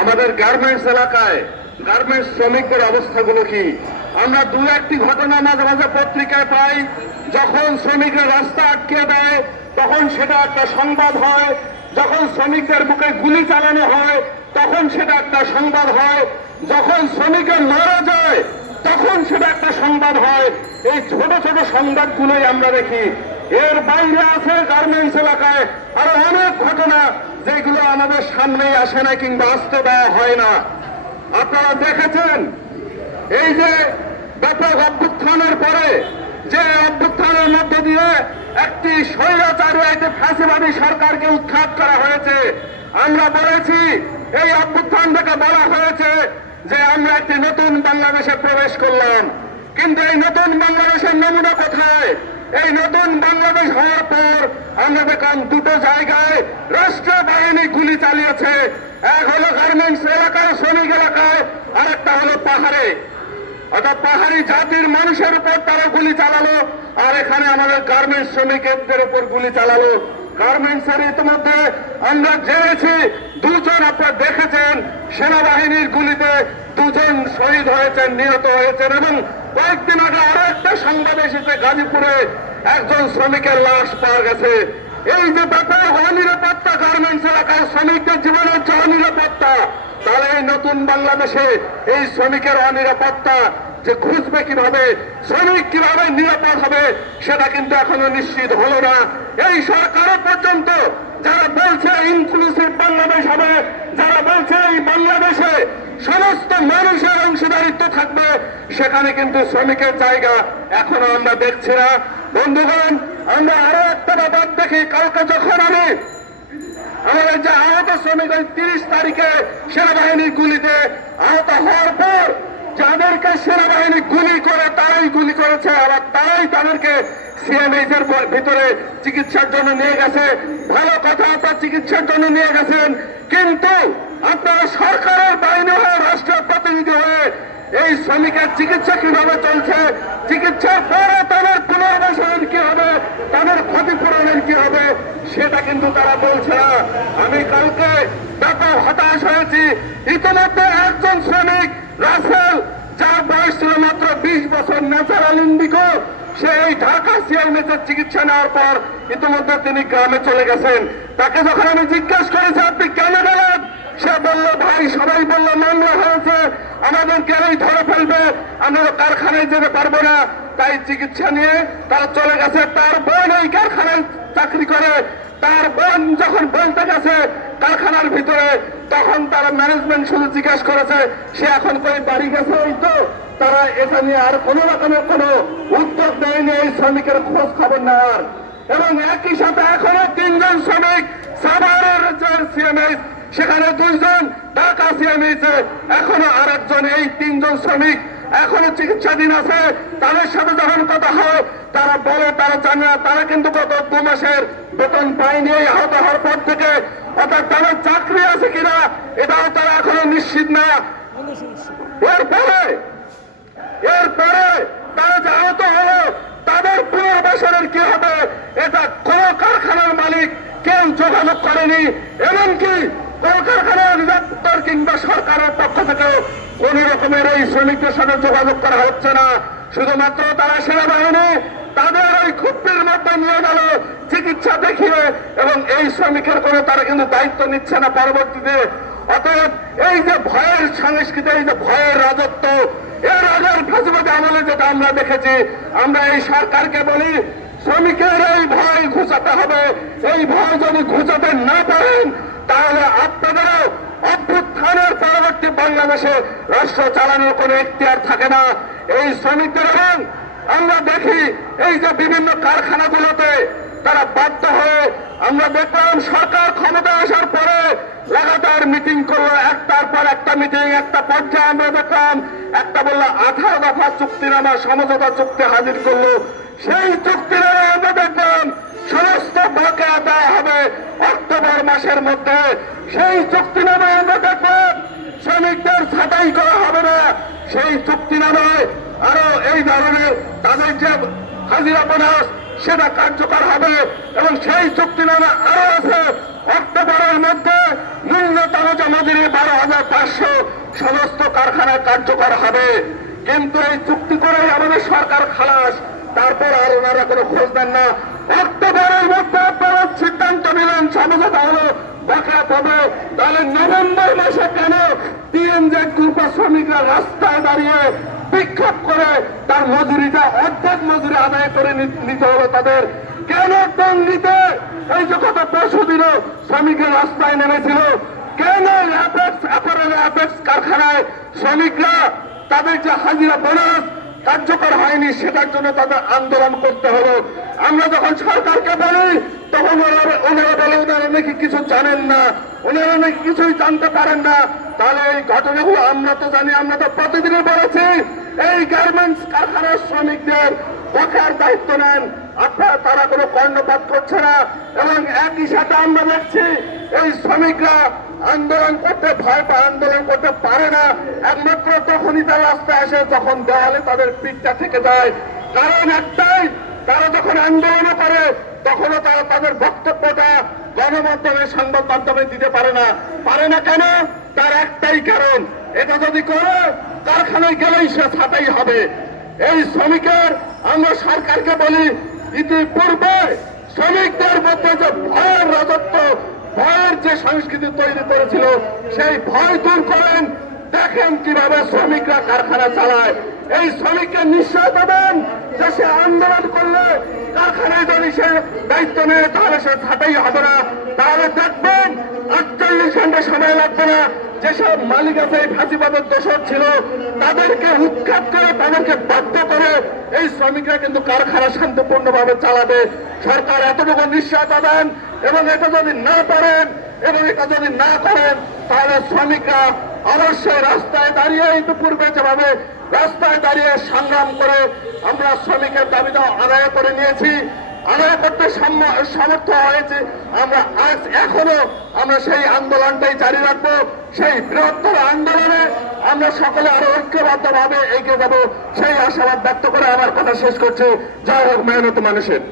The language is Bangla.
আমাদের গার্মেন্টস এলাকায় গার্মেন্টস শ্রমিকদের অবস্থাগুলো কি? আমরা দু একটি ঘটনা মাঝে মাঝে পত্রিকায় পাই। যখন শ্রমিকরা রাস্তা আটকে দেয় তখন সেটা একটা সংবাদ হয়, যখন শ্রমিকদের বুকে গুলি চালানো হয় তখন সেটা একটা সংবাদ হয়, যখন শ্রমিকরা মারা যায় তখন সেটা একটা সংবাদ হয়। এই ছোট ছোট সংবাদগুলোই আমরা দেখি। এর বাইরে আছে গার্মেন্টস এলাকায় আরো অনেক ঘটনা যেগুলো আমাদের সামনেই আসে না কিংবা আসতে দেওয়া হয় না। আপনারা দেখেছেন এই যে ব্যাপক অভ্যুত্থানের পরে যে অভ্যুত্থানের মধ্য দিয়ে একটি স্বৈরাচারী একটি ফ্যাসিবাদী সরকারকে উৎখাত করা হয়েছে। আমরা বলেছি এই অভ্যুত্থান থেকে বলা হয়েছে যে আমরা একটি নতুন বাংলাদেশে প্রবেশ করলাম, কিন্তু এই নতুন বাংলাদেশের নমুনা কোথায়? এই নতুন বাংলাদেশ হওয়ার পর আমরা দেখলাম দুটো জায়গায় রাষ্ট্রীয় বাহিনী গুলি চালিয়েছে। এক হলো গার্মেন্টস এলাকায়, শ্রমিক এলাকায়, আর একটা হলো পাহাড়ে। অর্থাৎ পাহাড়ি জাতির মানুষের উপর তারা গুলি চালালো, আর এখানে আমাদের গার্মেন্টস শ্রমিকদের উপর গুলি চালালো। গার্মেন্টসের ইতিমধ্যে আমরা জেনেছি দুজন, আপনারা দেখেছেন সেনাবাহিনীর গুলিতে দুজন শহীদ হয়েছেন, নিহত হয়েছেন, এবং কয়েকদিন আগে আরো একটা সংবাদ এসেছে গাজীপুরে একজন শ্রমিকের লাশ পাওয়া গেছে। এই যে ব্যাপক অনিরাপত্তা গার্মেন্টস এলাকায় শ্রমিকদের জীবনের যে অনিরাপত্তা, তাহলে এই নতুন বাংলাদেশে এই শ্রমিকের অনিরাপত্তা যে খুঁজবে কিভাবে, শ্রমিক কিভাবে নিরাপদ হবে সেটা কিন্তু এখনো নিশ্চিত হলো না। এই সরকারও পর্যন্ত যারা বলছে ইনক্লুসিভ বাংলাদেশ হবে, যারা বলছে এই বাংলাদেশে সমস্ত মানুষের অংশীদারিত্ব থাকবে, সেখানে কিন্তু শ্রমিকের জায়গা এখনো আমরা দেখছি না। বন্ধুগণ, আমরা আরো একটা ব্যাপার দেখি। কালকে যখন আমাদের যে আহত শ্রমিক 30 তারিখে সেনাবাহিনীর গুলিতে আহত হওয়ার পর যাদেরকে সেনাবাহিনী গুলি করে তারাই গুলি করেছে, আবার তারাই তাদেরকে সিএমএইচ এর ভিতরে চিকিৎসার জন্য নিয়ে গেছে। ভালো কথা, আপনার চিকিৎসার জন্য নিয়ে গেছেন, কিন্তু আপনারা সরকারের বাহিনী হয়ে, রাষ্ট্রের প্রতিনিধি হয়ে এই শ্রমিকের চিকিৎসা কিভাবে চলছে, চিকিৎসার পরে তাদের পুনর্বাসনের কি হবে, তাদের ক্ষতিপূরণের কি হবে, সেটা কিন্তু তারা বলছে না। আমি কালকে ব্যাপক হতাশ হয়েছি। ইতিমধ্যে একজন শ্রমিক রাসেল, যার বয়স ছিল মাত্র 20 বছর, ন্যাচারাল ইন্ডিগো, সেই ঢাকা সিএমএইচ এর চিকিৎসা নেওয়ার পর ইতিমধ্যে তিনি গ্রামে চলে গেছেন। তাকে যখন আমি জিজ্ঞেস করেছি আপনি কেন গেলেন, সে বলল ভাই সবাই বলল মামলা হয়েছে, আমাদেরকে এই ধরে ফেলবে, আমরা কারখানায় যেতে পারবো না, তাই চিকিৎসা নিয়ে তারা চলে গেছে। তার বোন এই কারখানায় চাকরি করে, তার বোন যখন বলতে গেছে কারখানার ভিতরে, তখন তারা ম্যানেজমেন্ট শুধু জিজ্ঞাসা করেছে সে এখন কই বাড়ি গেছে, ওই তো তারা এটা নিয়ে আর কোন রকমের কোন উদ্যোগ নেয়নি এই শ্রমিকের খোঁজ খবর নেওয়ার। এবং একই সাথে এখনো 3 জন শ্রমিক সাভারের যে সিএমএইচ, সেখানে 2 জন ঢাকা সিএমএইচ, এখনো আর একজন, এই 3 জন শ্রমিক এখনো চিকিৎসাধীন আছে। তাদের সাথে যখন কথা হয় তারা বলে তারা জানে না, তারা কিন্তু গত 2 মাসের বেতন পায়নি এই আহত হওয়ার পর থেকে। অর্থাৎ তাদের চাকরি আছে কিনা এটাও তারা এখনো নিশ্চিত না। এরপরে তারা যে আহত হলো তাদের পুনর্বাসনের কি হবে, এটা কোন কারখানার মালিক কেউ যোগাযোগ করেনি। এমনকি কলকারখানার অধিদপ্তর কিংবা সরকারের পক্ষ থেকেও কোন রকমের এই শ্রমিকদের সাথে যোগাযোগ করা হচ্ছে না। শুধুমাত্র তারা সেনাবাহিনী তাদের ওই খুপ্পির মধ্যে নিয়ে গেল চিকিৎসা দেখিয়ে, এবং এই শ্রমিকের কোনো তারা কিন্তু দায়িত্ব নিচ্ছে না পরবর্তীতে। অতএব এই যে ভয়ের সংস্কৃতি, এই যে ভয়ের রাজত্ব, এর আগের ফ্যাসিবাদী আমলে যেটা আমরা দেখেছি, আমরা এই সরকারকে বলি শ্রমিকের এই ভয় ঘুচাতে হবে। এই ভয় যদি ঘুচাতে না পারেন তাহলে আপনাদেরও অভ্যুত্থানের পরবর্তী বাংলাদেশে রাষ্ট্র চালানোর কোনো এখতিয়ার থাকে না। এই শ্রমিকদের, এবং আমরা দেখি এই যে বিভিন্ন কারখানাগুলোতে তারা বাধ্য হয়ে, আমরা দেখলাম সরকার ক্ষমতা আসার পরে লাগাতার মিটিং করলো, একটার পর একটা মিটিং, একটা পর্যায়ে আমরা দেখলাম একটা বললো 18 দফা চুক্তিনামা সমঝোতা চুক্তি হাজির করলো। সেই চুক্তিনামা আমরা দেখলাম সমস্ত বকেয়া দেওয়া হবে অক্টোবর মাসের মধ্যে। সেই চুক্তিনামায় আমরা দেখলাম শ্রমিকদের ছাঁটাই করা হবে না। সেই চুক্তিনামায় আরো এই ধরনের তাদের যে হাজিরা বোনাস সেটা কার্যকর হবে, এবং সেই চুক্তিনামা আরো আছে অক্টোবরের মধ্যে ন্যূনতম জমাদিনী 12,500 সমস্ত কারখানায় কার্যকর হবে। কিন্তু এই চুক্তি করেই আমাদের সরকার খালাস, তারপর আর ওনারা কোনো খোঁজ দেন না। অক্টোবরের মধ্যে আপনারা সিদ্ধান্ত নিলেন সমঝোতা হলো বকেয়া পাবে, তাহলে নভেম্বর মাসে কেন টিএনজেড গ্রুপের শ্রমিকরা রাস্তায় দাঁড়িয়ে বিক্ষোভ করে তার মজুরিটা অর্ধেক মজুরি আদায় করে নিতে হলো তাদের? কেন টঙ্গিতে এই যে গত পরশু দিন শ্রমিকরা রাস্তায় নেমেছিল, কেন অ্যাপেক্স কারখানায় শ্রমিকরা তাদের যে হাজিরা বোনাস কার্যকর হয়নি সেটার জন্য তাদের আন্দোলন করতে হলো? আমরা যখন সরকারকে বলি তখন ওনারা বলে ওনারা নাকি কিছু জানেন না, ওনারা নাকি কিছুই জানতে পারেন না। তাহলে এই ঘটনাগুলো আমরা তো জানি, আমরা তো প্রতিদিনই বলেছি এই গার্মেন্টস কারখানার শ্রমিকদের বকেয়ার দায়িত্ব নেন আপনারা, তারা কোনো কর্ণপাত করছে না। এবং একই সাথে আমরা দেখছি এই শ্রমিকরা আন্দোলন করতে ভয় পায়, আন্দোলন করতে পারে না একমাত্র তখনই তারা রাস্তায় আসে যখন দেওয়ালে তাদের পিঠটা থেকে যায়। কারণ একটাই, তারা যখন আন্দোলন করে তখনও তারা তাদের বক্তব্যটা গণমাধ্যমে সংবাদ মাধ্যমে দিতে পারে না। কেন? তার একটাই কারণ, এটা যদি করে কারখানায় গেলেই সে ছাঁটাই হবে। এই শ্রমিকের আমরা সরকারকে বলি ইতিপূর্বে শ্রমিকদের মধ্যে যে ভয়ের রাজত্ব, ভয়ের যে সংস্কৃতি তৈরি করেছিল সেই ভয় দূর করেন। দেখেন কিভাবে শ্রমিকরা কারখানা চালায়। এই শ্রমিককে নিশ্চয়তা দেন যে সে আন্দোলন করলে কারখানায় যদি সে দায়িত্ব নেয় তাহলে সে ছাঁটাই হবে না। তাহলে দেখবেন 48 ঘন্টা সময় লাগবে না, যেসব মালিক আছে এই ফাঁসিবাদের দোষর ছিল তাদেরকে উৎখাত করে তাদেরকে বাধ্য করে এই শ্রমিকরা কিন্তু কারখানা শান্তিপূর্ণভাবে চালাবে। সরকার এতটুকু নিশ্চয়তা দেন, এবং এটা যদি না পারেন এবং এটা যদি না করেন তাহলে শ্রমিকরা অবশ্যই রাস্তায় দাঁড়িয়ে ইতিপূর্বে যেভাবে রাস্তায় দাঁড়িয়ে সংগ্রাম করে আমরা শ্রমিকের দাবিটা আদায় করে নিয়েছি, আদায় করতে সমর্থ হয়েছে, আমরা আজ এখনো আমরা সেই আন্দোলনটাই জারি রাখবো। সেই বৃহত্তর আন্দোলনে আমরা সকলে আরো ঐক্যবদ্ধভাবে এগিয়ে যাবো, সেই আশাবাদ ব্যক্ত করে আমার কথা শেষ করছি। জয় হোক মেহনত মানুষের।